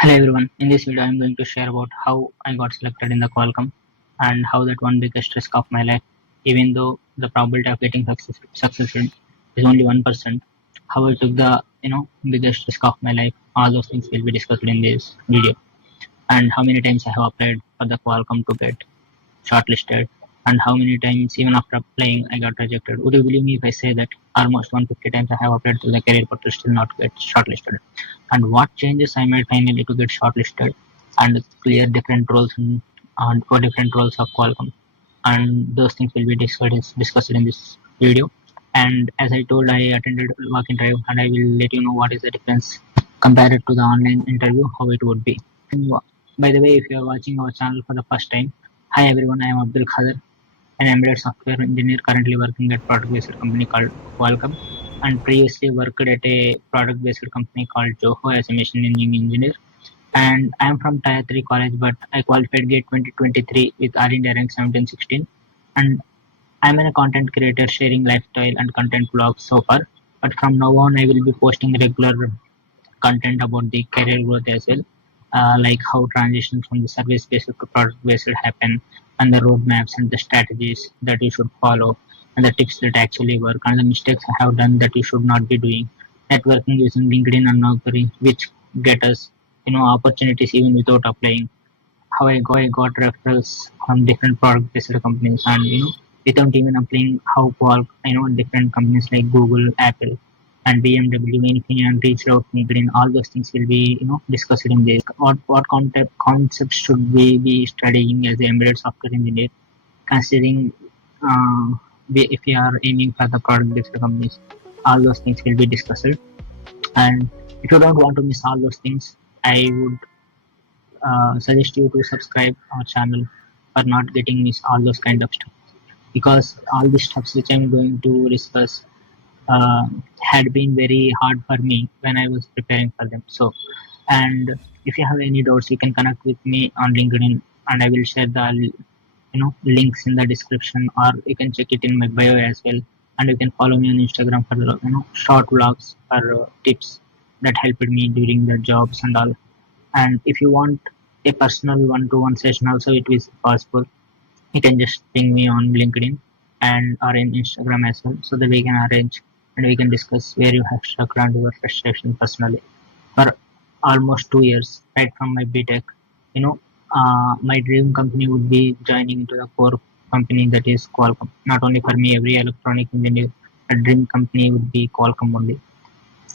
Hello everyone, in this video I am going to share about how I got selected in the Qualcomm and how that one biggest risk of my life, even though the probability of getting successful is only 1%, how I took the biggest risk of my life. All those things will be discussed in this video, and how many times I have applied for the Qualcomm to get shortlisted, and how many times even after applying I got rejected. Would you believe me if I say that almost 150 times I have applied to the career but to still not get shortlisted? And what changes I made finally to get shortlisted and clear different roles and for different roles of Qualcomm. And those things will be discussed in this video. And as I told, I attended walk-in drive, and I will let you know what is the difference compared to the online interview, how it would be. By the way, if you are watching our channel for the first time, hi everyone, I am Abdul Khader, an embedded software engineer currently working at product-based company called Qualcomm, and previously worked at a product-based company called Joho as a machine learning engineer. And I am from Tier-3 college, but I qualified GATE 2023 with R&D rank 1716. And I'm a content creator sharing lifestyle and content vlogs so far. But from now on, I will be posting regular content about the career growth as well, like how transition from the service based to product based happen, and the roadmaps and the strategies that you should follow, and the tips that actually work, and the mistakes I have done that you should not be doing. Networking using LinkedIn and Naukri, which get us opportunities even without applying. How I got referrals from different product based companies, and without even applying, how different companies like Google, Apple, and BMW, Infineon reached out to me. Green, all those things will be discussed in this. What concepts should we be studying as an embedded software engineer, considering if we are aiming for the product based companies? All those things will be discussed. And if you don't want to miss all those things, I would suggest you to subscribe our channel for not getting miss all those kind of stuff, because all these stuffs which I'm going to discuss uh, had been very hard for me when I was preparing for them. So, and if you have any doubts, you can connect with me on LinkedIn, and I will share the links in the description, or you can check it in my bio as well. And you can follow me on Instagram for short vlogs or tips that helped me during the jobs and all. And if you want a personal one-to-one session also, it is possible. You can just ping me on LinkedIn and or in Instagram as well, so that we can arrange and we can discuss where you have stuck around your frustration personally. For almost 2 years, right from my BTech, my dream company would be joining into the core company, that is Qualcomm. Not only for me, every electronic engineer, a dream company would be Qualcomm only.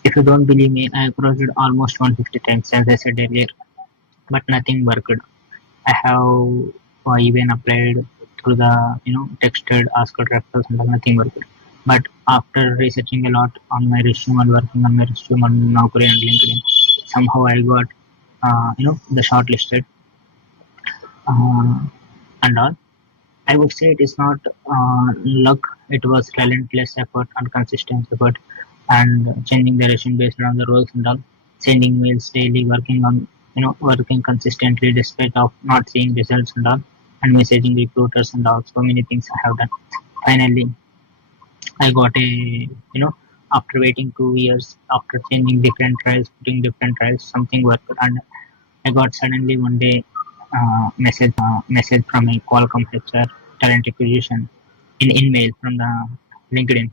If you don't believe me, I approached almost 150 times, as I said earlier, but nothing worked. I have even applied through the texted asked referrals and nothing worked. But after researching a lot on my resume and working on my resume on Naukri and LinkedIn, somehow I got the shortlisted uh, and all. I would say it is not luck; it was relentless effort and consistent effort, and changing the resume based on the roles and all, sending mails daily, working consistently despite of not seeing results and all, and messaging recruiters and all. So many things I have done. Finally, I got a after waiting 2 years, after changing different trials, putting different trials, something worked, and I got suddenly one day message from a Qualcomm HR talent acquisition in mail from the LinkedIn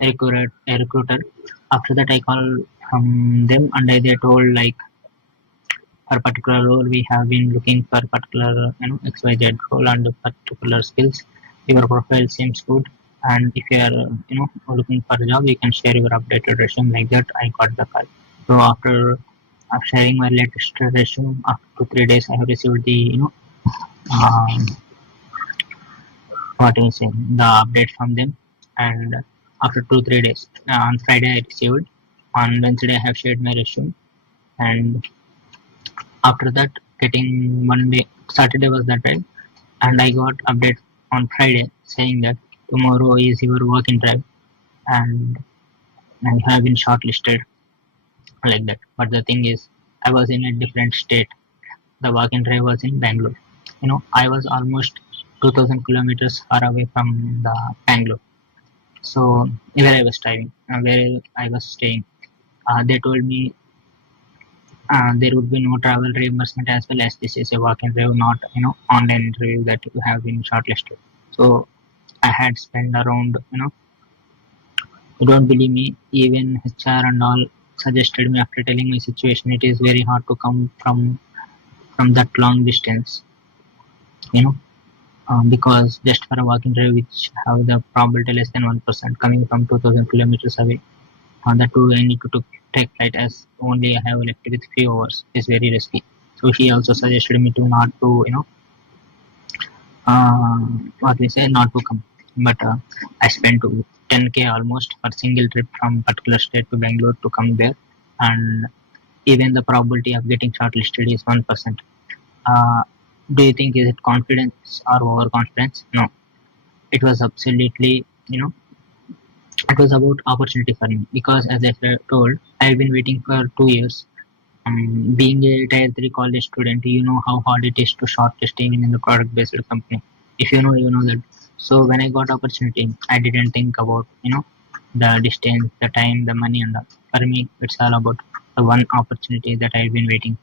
recruiter. After that, I called from them, and they told like for particular role we have been looking for particular XYZ role and particular skills. Your profile seems good, and if you are looking for a job, you can share your updated resume. Like that, I got the call. So after sharing my latest resume, after 2 3 days, I have received the um, what is it, the update from them. And after 2 3 days, on Friday I received. On Wednesday I have shared my resume, and after that, getting Monday, Saturday was that right, and I got update on Friday saying that tomorrow is your working drive, and I have been shortlisted like that. But the thing is, I was in a different state. The working drive was in Bangalore. I was almost 2,000 kilometers far away from the Bangalore. So where I was driving, where I was staying, they told me there would be no travel reimbursement as well, as this is a walk-in interview, not online interview that you have been shortlisted. So I had spent around you don't believe me, even HR and all suggested me after telling my situation. It is very hard to come from that long distance, you know, because just for a walk-in interview which have the probability less than 1% coming from 2,000 kilometers away. That too, I need to take flight as only I have left with few hours. It's very risky. So he also suggested me to not to what we say, not to come. But I spent 10k almost for single trip from particular state to Bangalore to come there, and even the probability of getting shortlisted is 1%. Uh, do you think is it confidence or overconfidence? No, it was absolutely it was about opportunity for me, because as I told, I've been waiting for 2 years. Being a tier 3 college student, you know how hard it is to shortlist even in the product based company. If you know, you know that. So when I got opportunity, I didn't think about the distance, the time, the money, and all. For me, it's all about the one opportunity that I've been waiting.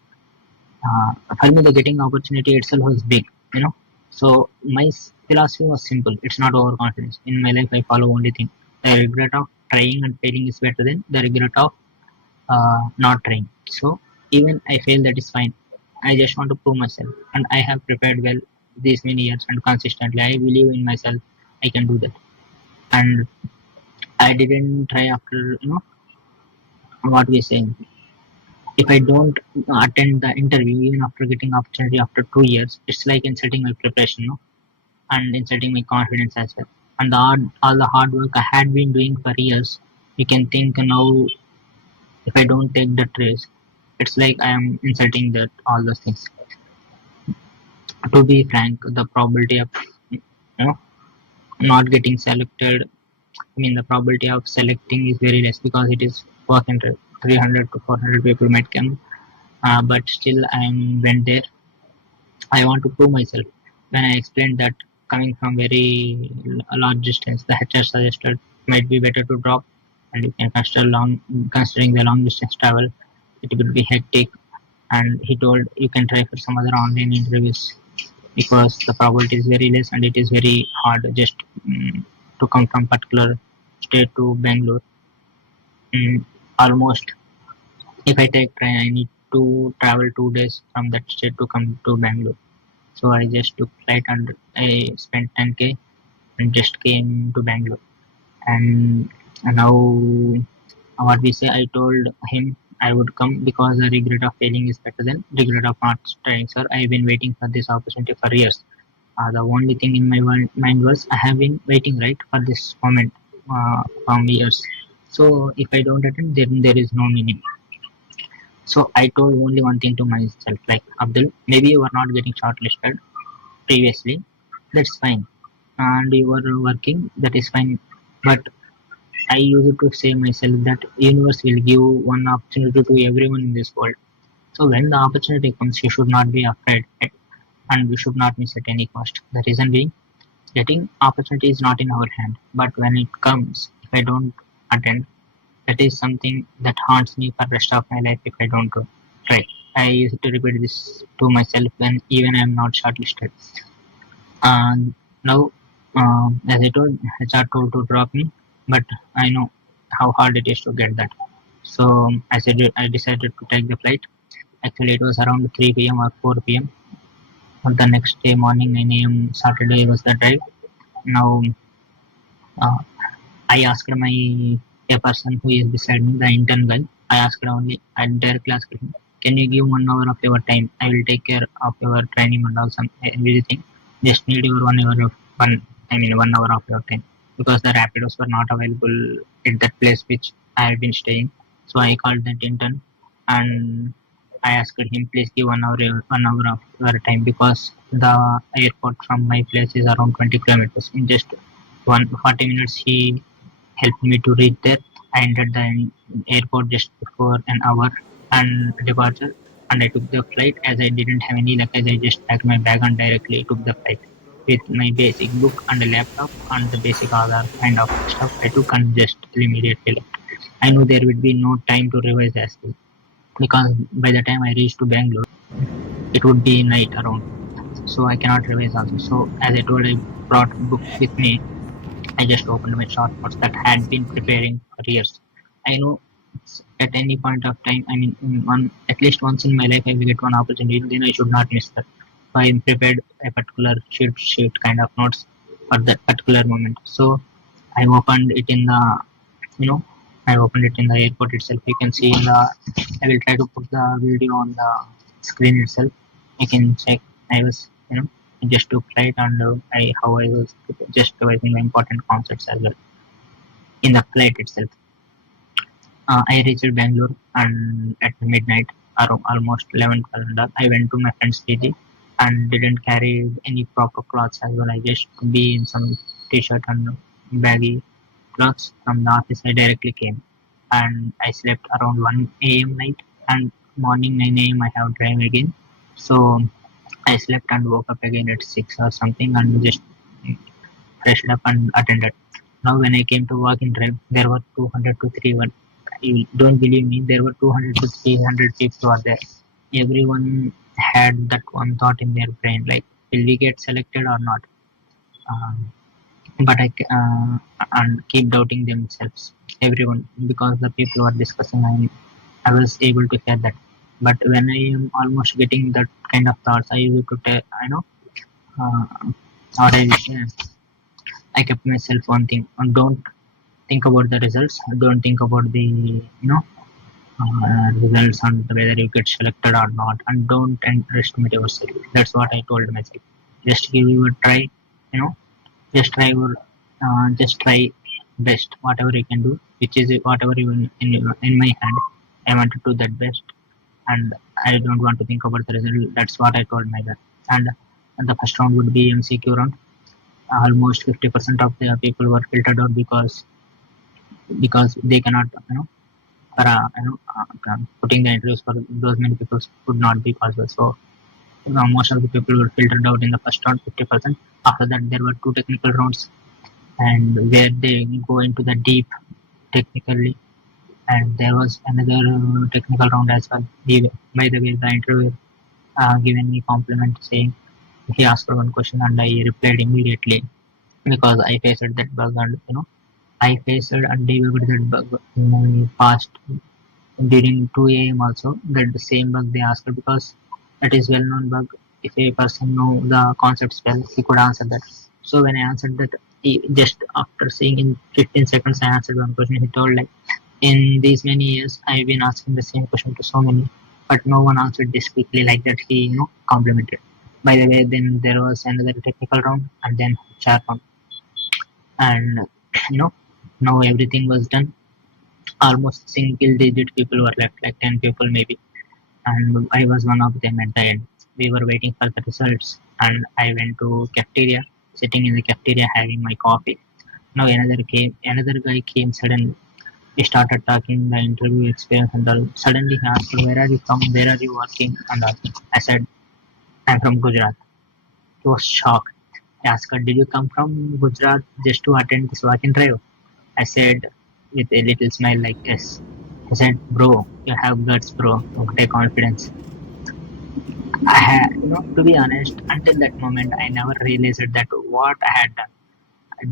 For me, the getting opportunity itself was big, you know. So my philosophy was simple. It's not overconfidence. In my life, I follow only thing: the regret of trying and failing is better than the regret of not trying. So even I fail, that is fine. I just want to prove myself, and I have prepared well these many years and consistently. I believe in myself. I can do that, and I didn't try after what we say. If I don't attend the interview, even after getting opportunity after 2 years, it's like insulting my preparation, no? And insulting my confidence as well. And all the hard work I had been doing for years, you can think now if I don't take that risk, it's like I am insulting that all those things. To be frank, the probability of know not getting selected, I mean the probability of selecting is very less because it is work and 300 to 400 people might come, but still I went there. I want to prove myself. When I explained that coming from very large distance, the HR suggested might be better to drop, and you can considering the long distance travel, it would be hectic. And he told you can try for some other online interviews because the probability is very less and it is very hard just to come from particular state to Bangalore. Almost, if I take train, I need to travel 2 days from that state to come to Bangalore. So I just took flight and I spent 10k and just came to Bangalore. And now what we say, I told him I would come because the regret of failing is better than regret of not trying, sir. I've been waiting for this opportunity for years. The only thing in my mind was I have been waiting right for this moment from years. So if I don't attend, then there is no meaning. So I told only one thing to myself, like Abdul, maybe you are not getting shortlisted previously. That's fine, and you are working. That is fine, but I used to say myself that universe will give one opportunity to everyone in this world. So when the opportunity comes, you should not be afraid, right? And we should not miss at any cost. The reason being, getting opportunity is not in our hand, but when it comes, if I don't attend, that is something that haunts me for the rest of my life if I don't do. Right. I used to repeat this to myself when even I am not shortlisted. Now, as I told, HR told to drop me, but I know how hard it is to get that. So I decided to take the flight. Actually, it was around 3 p.m. or 4 p.m. On the next day morning, 9 a.m. Saturday was the drive. Now, uh, I asked a person who is beside me, the intern guy. I directly asked him, "Can you give 1 hour of your time? I will take care of your training and all some everything. Just need your 1 hour of 1 hour of your time because the rapidos were not available at that place which I have been staying. So I called that intern and I asked him, please give 1 hour of your time because the airport from my place is around 20 kilometers. In just 40 minutes, he helped me to reach there. I entered the airport just before an hour and departure, and I took the flight. As I didn't have any luggage, I just packed my bag and directly took the flight with my basic book and a laptop and the basic other kind of stuff I took and just immediately left. I knew there would be no time to revise as well. because by the time I reached to Bangalore, it would be night around, so I cannot revise also. So as I told, I brought book with me. I just opened my short notes that had been preparing for years. I know at any point of time, I mean, at least once in my life, I will get one opportunity, then I should not miss that. So I prepared a particular sheet kind of notes for that particular moment. So I opened it in the, you know, I opened it in the airport itself. You can see in the, I will try to put the video on the screen itself. You can check. I was, I just took flight and how I was just revising the important concepts as well in the flight itself. I reached Bangalore and at midnight, around almost 11, 12, I went to my friend's PG and didn't carry any proper clothes as well. I just be in some t-shirt and baggy clothes from the office. I directly came and I slept around 1 a.m. night, and morning 9 a.m. I have drive again. So I slept and woke up again at 6 or something and just freshed up and attended. Now when I came to work in drive, there were 200 to 300. You don't believe me, there were 200 to 300 people were there. Everyone had that one thought in their brain, like, will we get selected or not? Um, but and keep doubting themselves. Everyone, because the people were discussing, I was able to hear that. But when I am almost getting that kind of thoughts, I used to tell, uh, or I kept myself one thing: don't think about the results. Don't think about the results and whether you get selected or not, and don't underestimate yourself. That's what I told myself. Just give you a try. You know, just try best whatever you can do, which is whatever you in my hand. I want to do that best, and I don't want to think about the result. That's what I told myself. And the first round would be MCQ round. Almost 50% of the people were filtered out because they cannot, putting the interviews for those many people would not be possible. So most of the people were filtered out in the first round, 50%. After that, there were two technical rounds, and where they go into the deep technically. And there was another technical round as well. By the way, the interviewer given me compliment saying he asked for one question and I replied immediately because I faced that bug, and I faced and delivered that bug in my past during 2 a.m. also. That the same bug they asked because that is well known bug. If a person know the concepts well, he could answer that. So when I answered that, just after seeing in 15 seconds, I answered one question. He told like, in these many years, I've been asking the same question to so many, but no one answered this quickly like that. He complimented. By the way, then there was another technical round and then HR round, and you know now everything was done. Almost single digit people were left, like 10 people maybe, and I was one of them at the end. We were waiting for the results, and I went to cafeteria, sitting in the cafeteria having my coffee. Now another guy came suddenly. We started talking the interview experience and all. Suddenly he asked, "Where are you from? Where are you working?" And all. I said, "I'm from Gujarat." He was shocked. He asked, "Did you come from Gujarat just to attend this walk-in drive?" I said with a little smile like, "Yes." He said, "Bro, you have guts, bro. What a confidence." I had, to be honest, until that moment, I never realized that what I had done.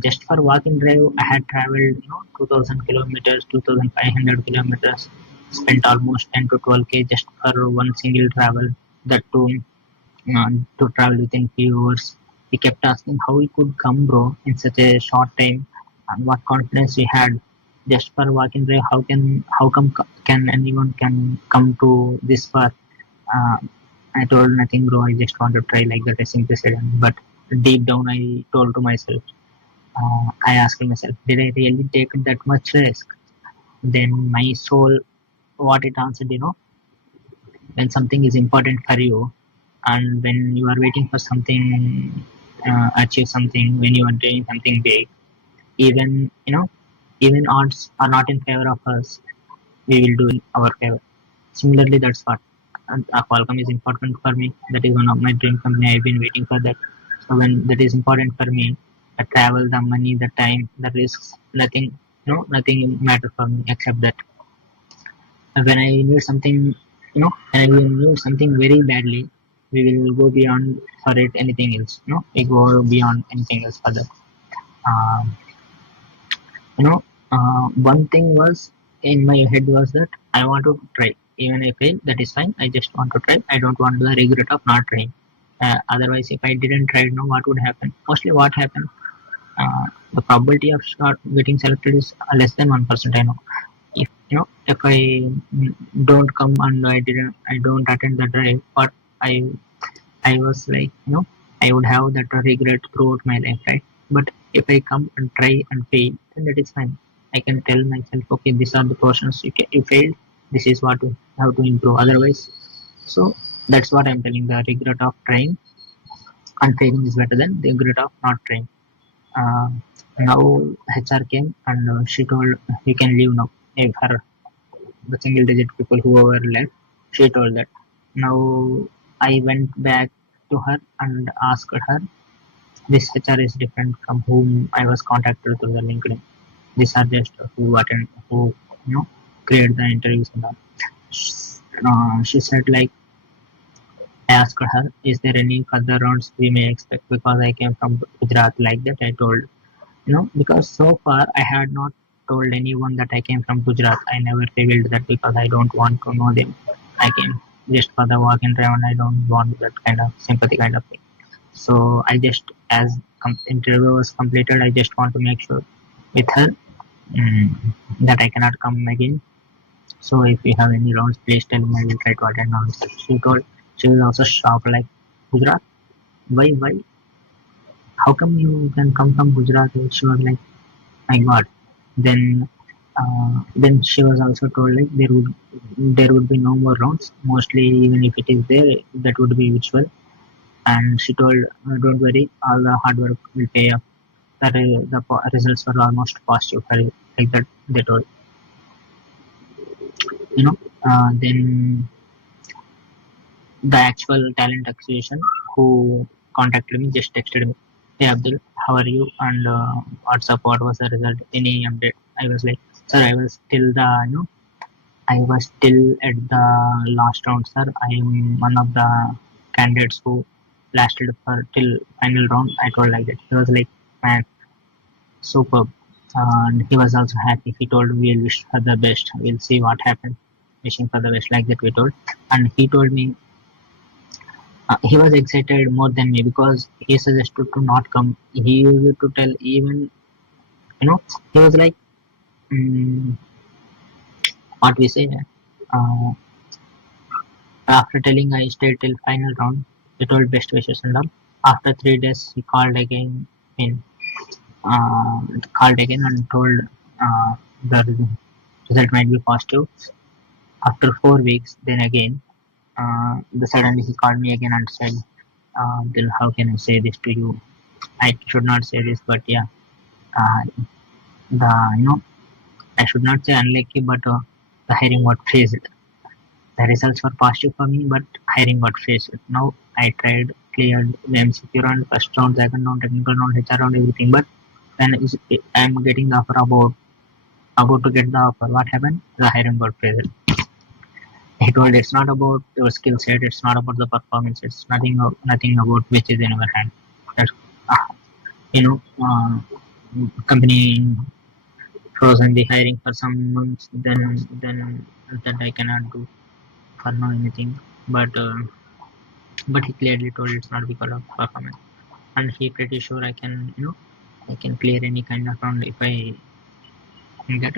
Just for walking drive, I had traveled, 2000 kilometers, 2500 kilometers, spent almost 10 to 12K just for one single travel. That too, to travel within few hours. He kept asking how he could come, bro, in such a short time, and what confidence he had just for walking drive. How come can anyone can come to this far? Uh, I told nothing, bro. I just want to try like that. I simply said, but deep down, I told to myself. I asked myself, did I really take that much risk? Then my soul, what it answered, when something is important for you, and when you are waiting for something, achieve something, when you are doing something big, even even odds are not in favor of us, we will do in our favor. Similarly, that's what Qualcomm is important for me. That is one of my dream company. I've been waiting for that. So when that is important for me, the travel, the money, the time, the risks, nothing, nothing matter for me except that when I need something And we knew something very badly, we will go beyond for it anything else. We go beyond anything else for that. um, you know One thing was in my head was that I want to try. Even if I fail, that is fine. I just want to try. I don't want the regret of not trying. Otherwise, if I didn't try, what would happen? Mostly what happened, the probability of getting selected is less than 1%. I know. If I don't come and I don't attend the drive, but I I was like, I would have that regret throughout my life, right? But if I come and try and fail, then that is fine. I can tell myself, okay, these are the portions you failed. This is what you have to improve. Otherwise, so that's what I'm telling. The regret of trying and failing is better than the regret of not trying. Uh, Now HR came and she told you can leave now. If her the single digit people who were left, she told that. Now I went back to her and asked her, this HR is different from whom I was contacted through the LinkedIn. These are just who create the interviews and all. She said like, I asked her, is there any further rounds we may expect because I came from Gujarat, like that I told. Because so far I had not told anyone that I came from Gujarat. I never revealed that because I don't want to know them. I came just for the walk and drive and I don't want that kind of sympathy kind of thing. So I just, as interview was completed, I just want to make sure with her, mm, that I cannot come again. So if you have any rounds, please tell me. I will try to attend all. She told, she was also shocked like, Gujarat, why? How come you can come from Gujarat? She was like, my God. Then she was also told like there would be no more rounds. Mostly, even if it is there, that would be virtual. And she told, don't worry, all the hard work will pay off. The results were almost positive for you, like that they told. You know, then the actual talent acquisition who contacted me just texted me, hey Abdul, how are you? And what's up? What was the result? Any update? I was like, sir, I was still I was still at the last round, sir. I am one of the candidates who lasted for till final round. I told like that. He was like, man, superb. And he was also happy. He told, we'll wish for the best. We'll see what happens. Wishing for the best, like that we told. And he told me, he was excited more than me because he suggested to not come. He used to tell even, he was like, mm, what we say, uh, after telling I stayed till final round, he told best wishes and all. After 3 days, he called again. In called again and told the result might be positive. After 4 weeks, then again, suddenly he called me again and said, "Then how can I say this to you? I should not say this, but yeah, uh, the I should not say unlucky, but the hiring got phased. The results were positive for me, but hiring got phased. Now I tried, cleared the MCQ round, first round, second round, technical round, HR round, everything. But when I'm getting the offer about to get the offer, what happened? The hiring got phased. He told it's not about your skill set, it's not about the performance, it's nothing about which is in your hand. That's, uh, you know, uh, company frozen the hiring for some months. Then that I cannot do for now anything. But he clearly told it's not because of performance, and he pretty sure I can clear any kind of round if I get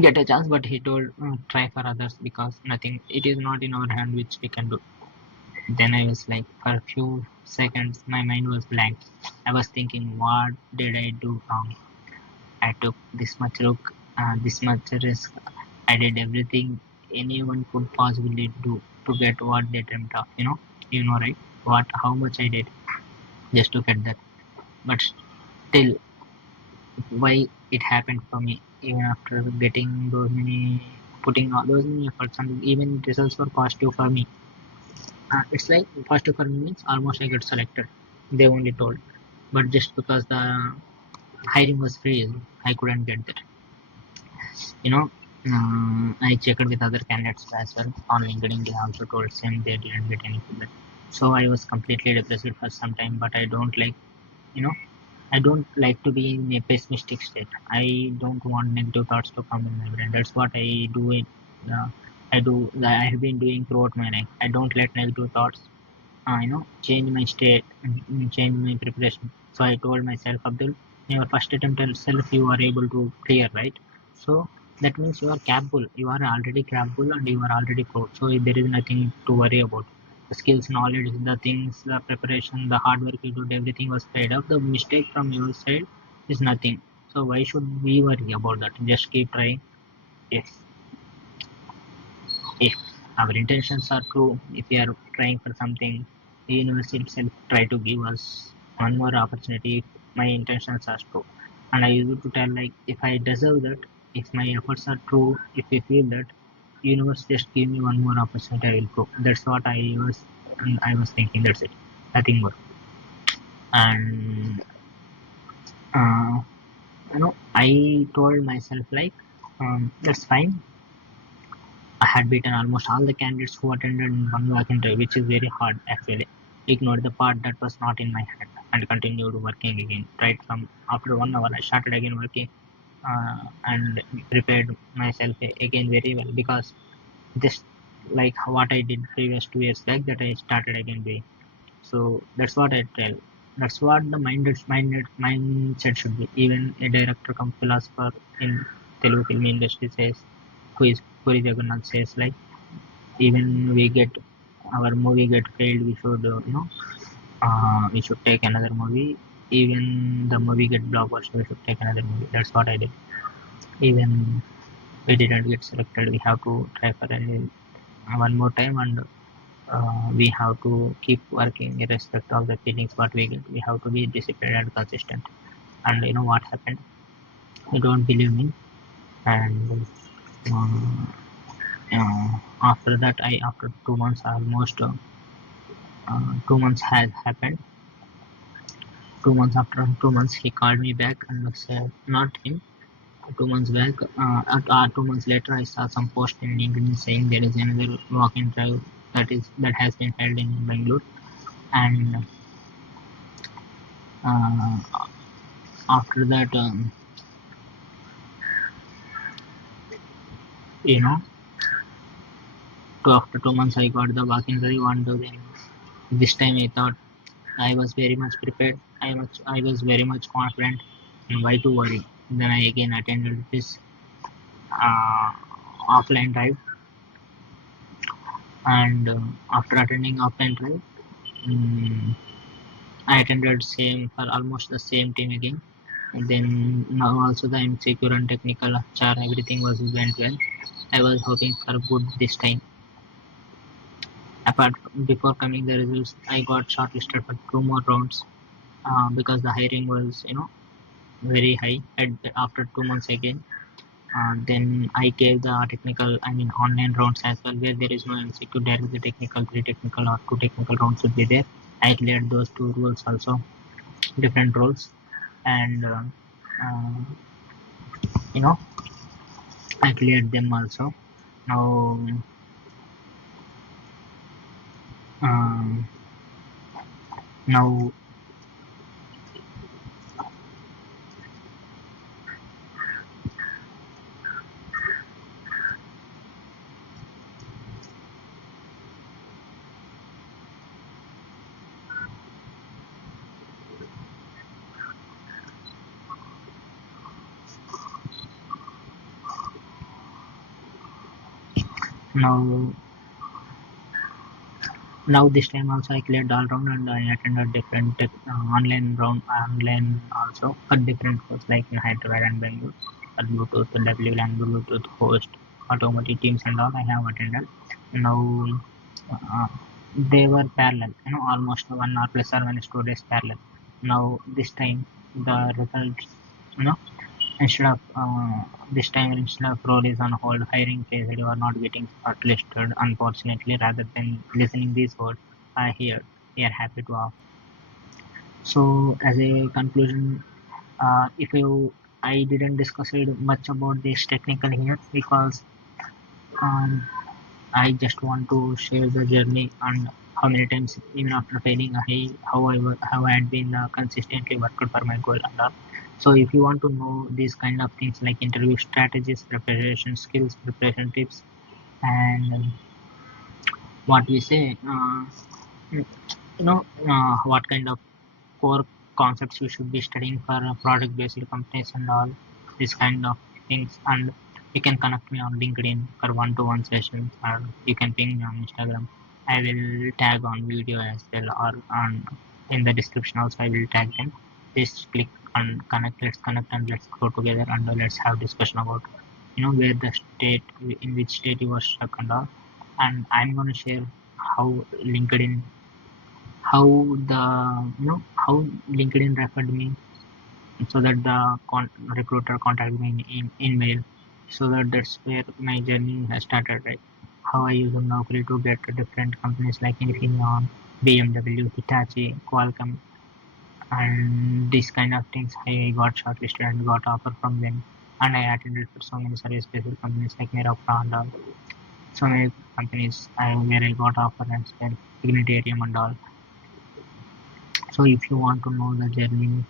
get a chance. But he told, try for others because nothing, it is not in our hand which we can do. Then I was like, for a few seconds my mind was blank. I was thinking, what did I do wrong? I took this much this much risk. I did everything anyone could possibly do to get what they dreamt of. Right? What how much I did just to get that. But still, why it happened for me? Even after getting those many, putting all those many efforts, and even results were positive for me. It's like positive for me means almost I get selected. They only told, but just because the hiring was free, I couldn't get that. You know I checked with other candidates as well on LinkedIn. They also told same they didn't get any feedback. So I was completely depressed for some time. But I don't like, you know, I don't like to be in a pessimistic state. I don't want negative thoughts to come in my brain. That's what I do. Uh, I have been doing throughout my life. I don't let negative thoughts change my state, change my preparation. So I told myself, Abdul, in your first attempt itself, you are able to clear, right? So that means you are capable. You are already capable and you are already pro. So there is nothing to worry about. The skills, knowledge, the things, the preparation, the hard work you did, everything was paid up. The mistake from your side is nothing. So why should we worry about that? Just keep trying. Yes. If our intentions are true, if we are trying for something, the universe itself try to give us one more opportunity if my intentions are true. And I used to tell like if I deserve that, if my efforts are true, if I feel that, universe just give me one more opportunity, I will prove. That's what I was thinking. That's it, nothing more. And uh, I told myself like, that's fine. I had beaten almost all the candidates who attended in one walk interview, which is very hard actually. Ignored the part that was not in my hand and continued working again. Right from after 1 hour, I started again working and prepared myself again very well because just like what I did previous 2 years back, that I started again doing. So that's what I tell. That's what the mindset should be. Even a director come philosopher in Telugu film industry says, who is Puri Jagannath says like even we get our movie get failed, we should we should take another movie. Even the movie get blockbuster, we should take another movie. That's what I did. Even we didn't get selected, we have to try for one more time, and we have to keep working irrespective of the feelings what we get. We have to be disciplined and consistent. And you know what happened, you don't believe me. And um, after that, I after 2 months almost 2 months has happened. 2 months after 2 months, he called me back and said, not him. 2 months back, 2 months later, I saw some post in LinkedIn saying there is another walk-in drive that has been held in Bangalore, and uh, after that, you know, after 2 months, I got the walk-in drive, and then this time I thought I was very much prepared. I was very much confident, and why to worry? Then I again attended this uh, offline drive, and after attending offline drive, I attended same for almost the same team again. And then now also the MCQ and technical HR everything was went well. I was hoping for good this time. Apart before coming the results, I got shortlisted for 2 more rounds because the hiring was very high after 2 months again. Then I gave the online rounds as well, where there is no MCQ, directly technical, 3 technical or 2 technical rounds would be there. I cleared those two roles also, different roles, and uh, you know I cleared them also. Now, um, now, now, now this time also I cleared all round and I attended different online also for different courses like in Hyderabad and Bangalore, for Bluetooth, WLAN, Bluetooth host, automotive teams and all I have attended. Now uh, they were parallel, almost 1 hour plus or minus 2 days parallel. Now this time the results, you know, instead of this time instead of role is on hold, hiring phase, you are not getting shortlisted, unfortunately, rather than listening these words, I hear we are happy to offer. So as a conclusion, if you I didn't discuss it much about this technical here because um, I just want to share the journey and how many times even after failing how I had been consistently working for my goal and all. So if you want to know these kind of things like interview strategies, preparation skills, preparation tips, and what we say, what kind of core concepts you should be studying for product based companies and all these kind of things, and you can connect me on LinkedIn for one-to-one sessions, or you can ping me on Instagram. I will tag on video as well, or on in the description also I will tag them. Just click on connect, let's connect and let's go together, and let's have discussion about where the state in which state you were stuck and all. And I'm going to share how LinkedIn how the how LinkedIn referred me, so that the recruiter contacted me in mail, so that's where my journey has started, right? How I use Naukri to get to different companies like Infineon, BMW, Hitachi, Qualcomm, and these kind of things. I got shortlisted and got offer from them, and I attended for so many service-based companies like Nevergiveup and all. So many companies where I got offer as well, Dignitarium and all. So if you want to know the journey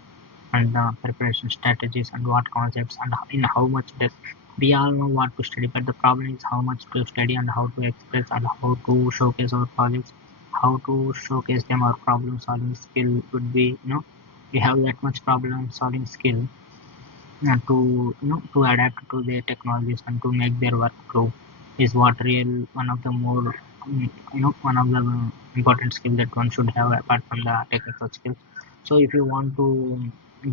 and the preparation strategies and what concepts and in how much depth, we all know what to study, but the problem is how much to study and how to express and how to showcase our projects, how to showcase them. Our problem solving skill would be, we have that much problem solving skill, and to adapt to their technologies and to make their work flow is what real one of the more one of the important skill that one should have apart from the technical skill. So if you want to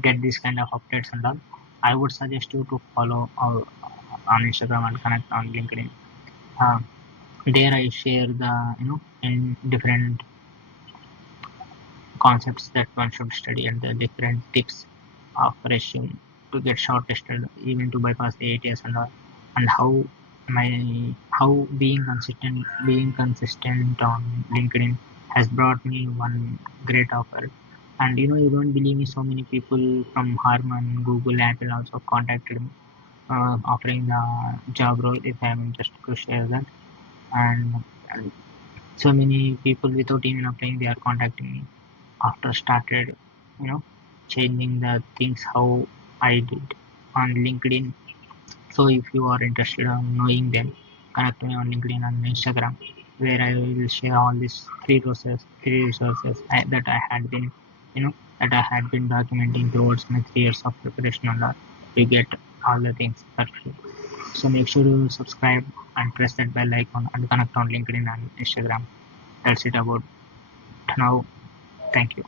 get this kind of updates and all, I would suggest you to follow on Instagram and connect on LinkedIn. uh, there I share the in different concepts that one should study and the different tips of resume to get shortlisted, even to bypass the ATS and all, and my how being consistent on LinkedIn has brought me one great offer. And you don't believe me, so many people from Harman, Google, Apple also contacted me, offering the job role if I am interested to share that. And so many people without even applying they are contacting me after started you know changing the things how I did on LinkedIn. So if you are interested in knowing them, connect me on LinkedIn and Instagram, where I will share all these free resources that I had been that I had been documenting towards my 3 years of preparation and all, to get all the things for free. So make sure you subscribe and press that bell icon and connect on LinkedIn and Instagram. That's it about now. Thank you.